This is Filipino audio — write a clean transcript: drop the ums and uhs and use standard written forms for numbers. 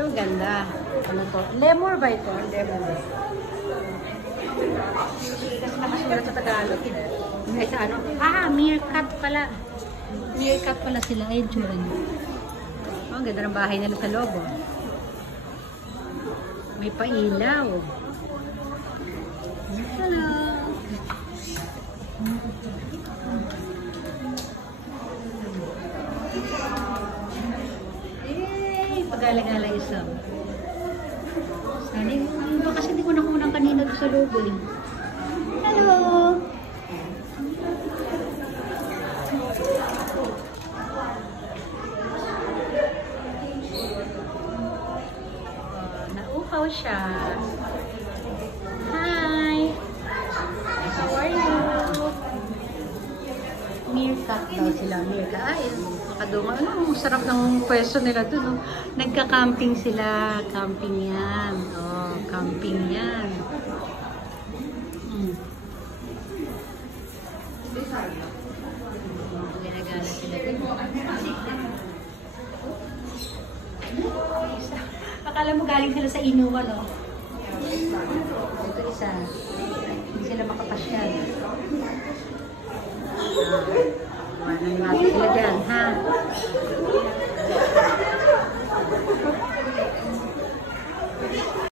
Ito ganda. Ano to? Lemur ba ito? Lemur. Kasi nakasulat sa Tagalog eh. May sa ano? Meerkat pala. Meerkat pala sila. Ay, tsura niyo. Oh, ang ganda ng bahay nila sa loob. Oh. May pailaw. Hello. Pagala-gala isa. Sana yung kasi hindi ko nakunang kanina doon sa loob eh. Hello! Nauhaw siya. Hi! How are you? Meerkat daw sila. Meerkat. Ay, makaduma. Ano, ang sarap ng pwesto nila doon. Oh. Nagka-camping sila. Camping yan. Oh, camping yan. Ginagala sila doon. Akala mo galing sila sa inuman, no? Ito isa. Hindi sila makapasyal. Iwanan natin sila dyan, ha?